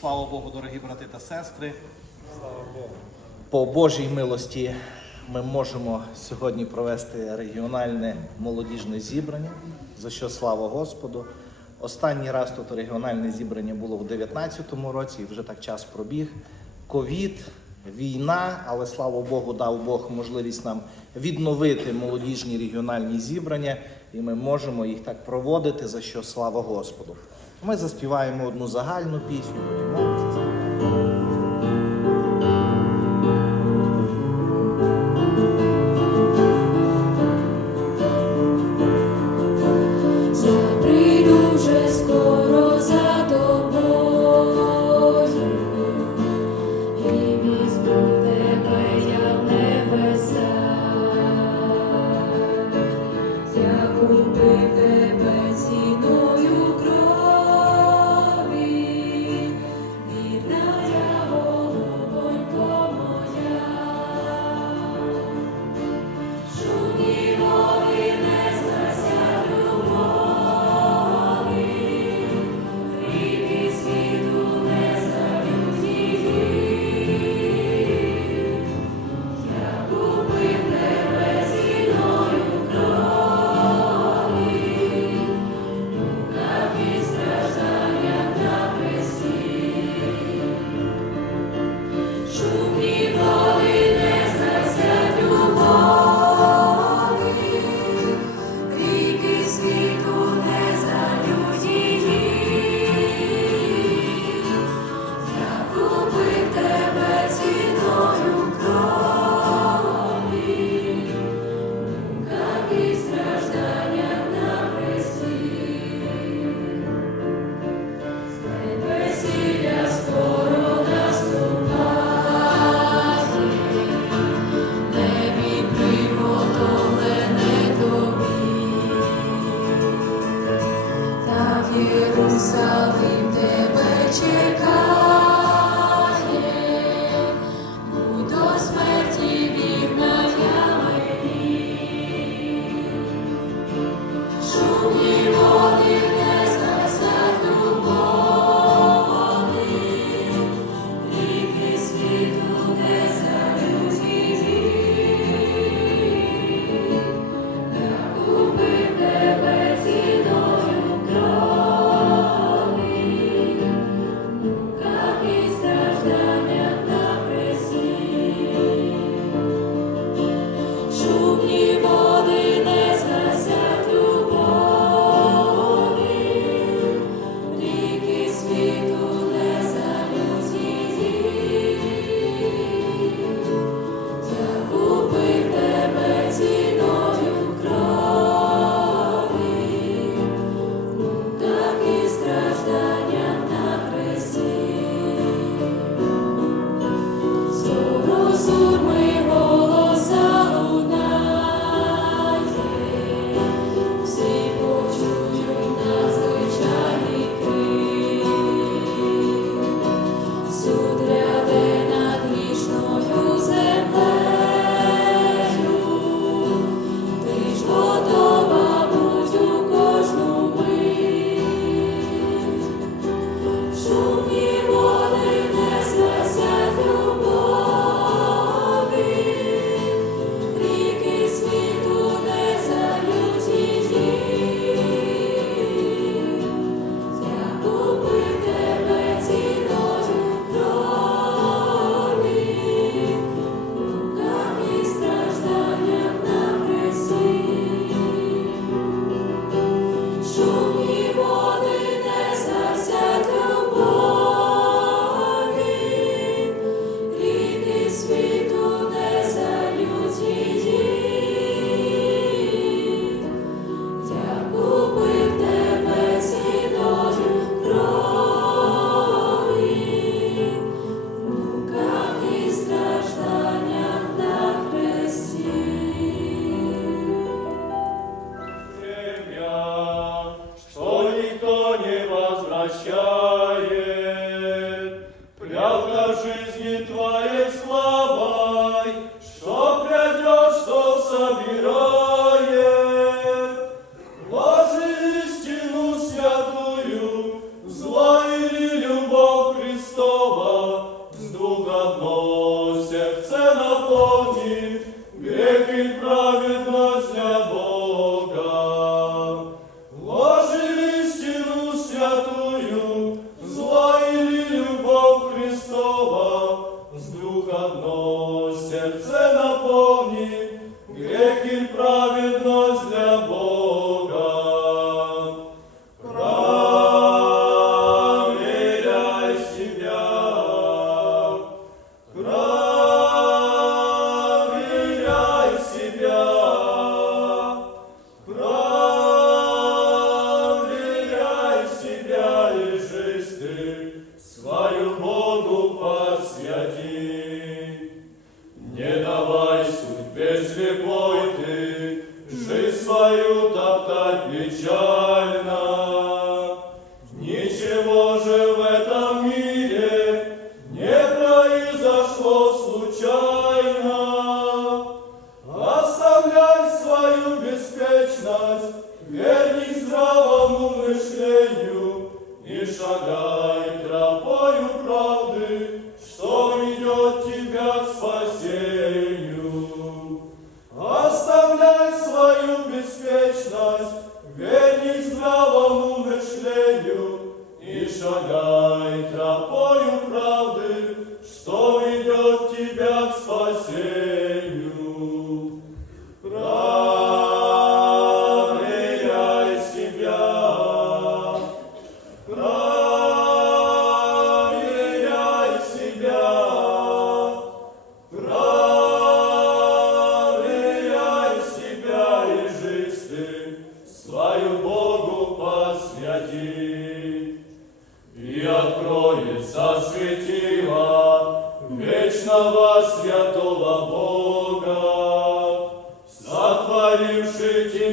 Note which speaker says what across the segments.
Speaker 1: Слава Богу, дорогі брати та сестри. Слава Богу.
Speaker 2: По Божій милості ми можемо сьогодні провести регіональне молодіжне зібрання, за що слава Господу. Останній раз тут регіональне зібрання було в 2019 році, і вже так час пробіг. Ковід, війна, але слава Богу, дав Бог можливість нам відновити молодіжні регіональні зібрання, і ми можемо їх так проводити, за що слава Господу. Ми заспіваємо одну загальну пісню, потім.
Speaker 3: to me. долоні, віки прав.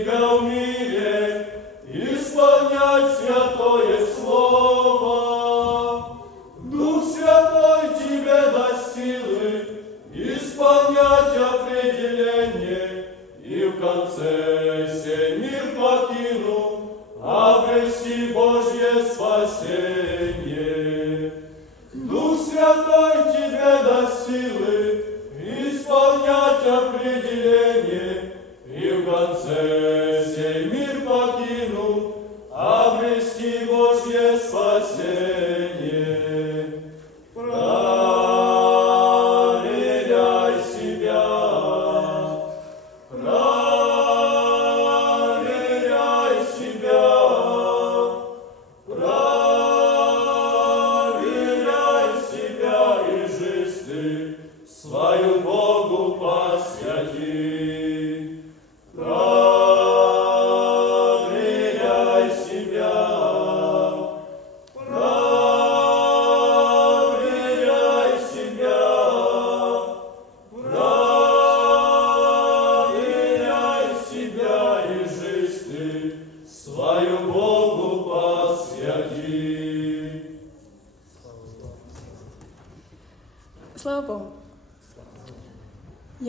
Speaker 4: go me.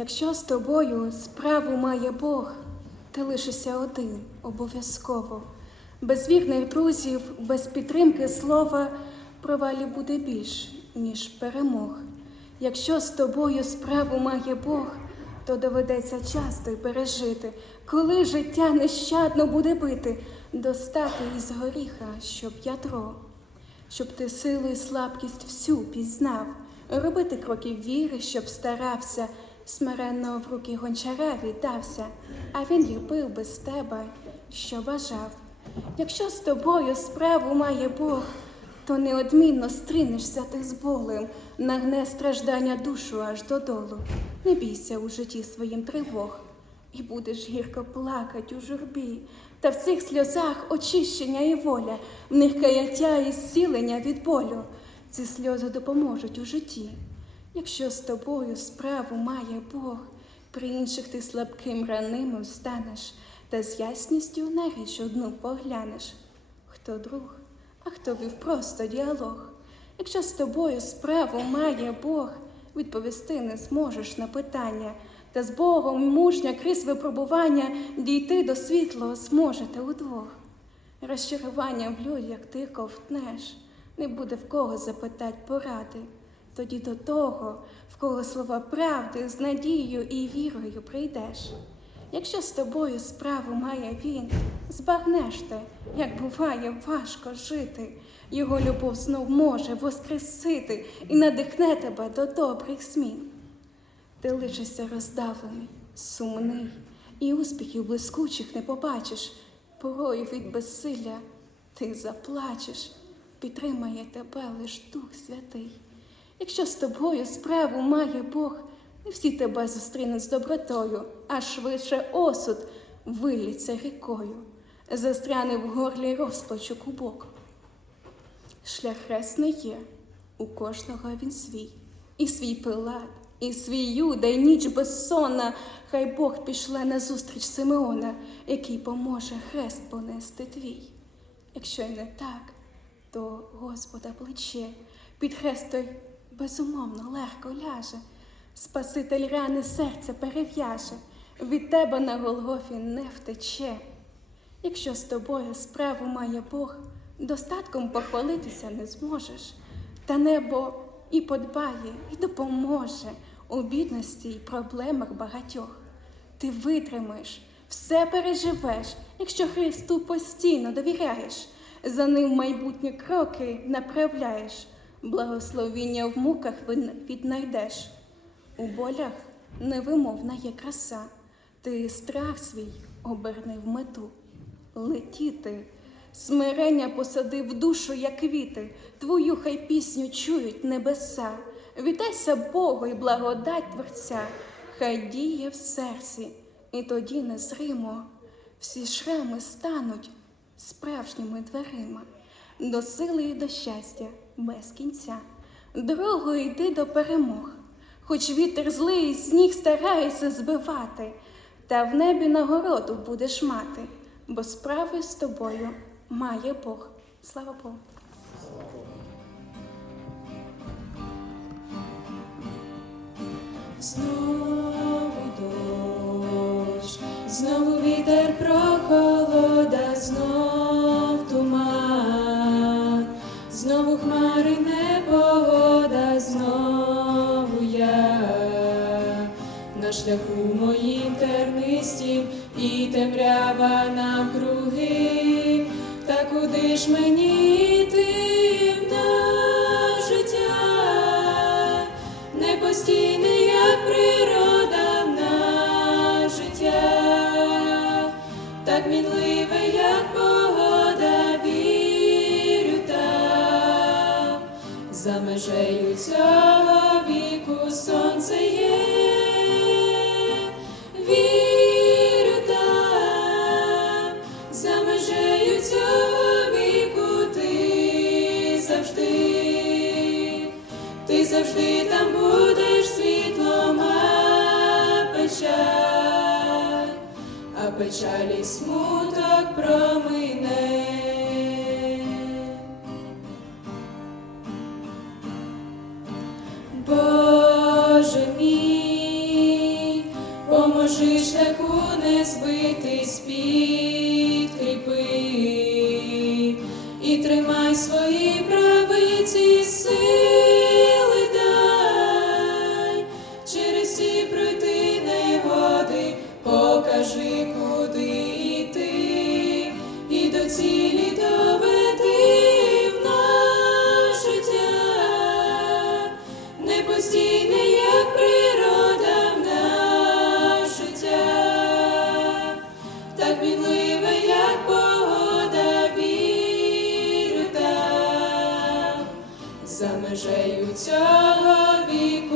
Speaker 4: Якщо з тобою справу має Бог, ти лишишся один обов'язково. Без вірних друзів, без підтримки слова провалі буде більш, ніж перемог. Якщо з тобою справу має Бог, то доведеться часто й пережити, коли життя нещадно буде бити, достати із горіха, щоб ядро щоб ти силу і слабкість всю пізнав, робити кроки віри, щоб старався, смиренно в руки гончара віддався, а він ліпив без тебе, що бажав. Якщо з тобою справу має Бог, то неодмінно стрінешся ти з болем, нагне страждання душу аж додолу. Не бійся у житті своїм тривог, і будеш гірко плакать у журбі, та в цих сльозах очищення і воля, в них каяття і зцілення від болю. Ці сльози допоможуть у житті. Якщо з тобою справу має Бог, при інших ти слабким ранимим станеш, та з ясністю на річ одну поглянеш. Хто друг, а хто вів просто діалог. Якщо з тобою справу має Бог, відповісти не зможеш на питання, та з Богом мужня крізь випробування дійти до світлого зможете удвох. Розчарування в людях ти ковтнеш, не буде в кого запитать поради. Тоді до того, в кого слова правди з надією і вірою прийдеш. Якщо з тобою справу має він, збагнеш ти, як буває важко жити. Його любов знов може воскресити і надихне тебе до добрих змін. Ти лишишся роздавлений, сумний, і успіхів блискучих не побачиш. Порою від безсилля ти заплачеш, підтримає тебе лиш Дух Святий. Якщо з тобою справу має Бог, не всі тебе зустрінуть з добротою, а швидше осуд виліться рікою, застряне в горлі розпачу кубок. Шлях хресний є, у кожного він свій, і свій пилат, і свій юда, і ніч безсонна. Хай Бог пішле назустріч Симеона, який поможе хрест понести твій. Якщо й не так, то Господа плече під хрест той безумовно легко ляже. Спаситель рани серце перев'яже, від тебе на Голгофі не втече. Якщо з тобою справу має Бог, достатком похвалитися не зможеш, та небо і подбає, і допоможе у бідності й проблемах багатьох. Ти витримаєш, все переживеш, якщо Христу постійно довіряєш, за ним майбутні кроки направляєш, благословіння в муках віднайдеш. У болях невимовна є краса, ти страх свій оберни в мету. Летіти, смирення посади в душу, як квіти, твою хай пісню чують небеса. Вітайся Богу і благодать Творця, хай діє в серці, і тоді незримо всі шрами стануть справжніми дверима, до сили і до щастя без кінця. Дорогою йди до перемог, хоч вітер злий, сніг старайся збивати, та в небі нагороду будеш мати, бо справи з тобою має Бог. Слава Богу.
Speaker 2: Знову дощ, знову вітер прохолода, знов туман, знову хмара. Грине погода знову я на шляху моїм тернистім і темрява навкруги, та куди ж мені? печалі смуток промине. Боже мій, поможи шляху не збитись, підкріпи і тримай свої брати. за межею цього віку.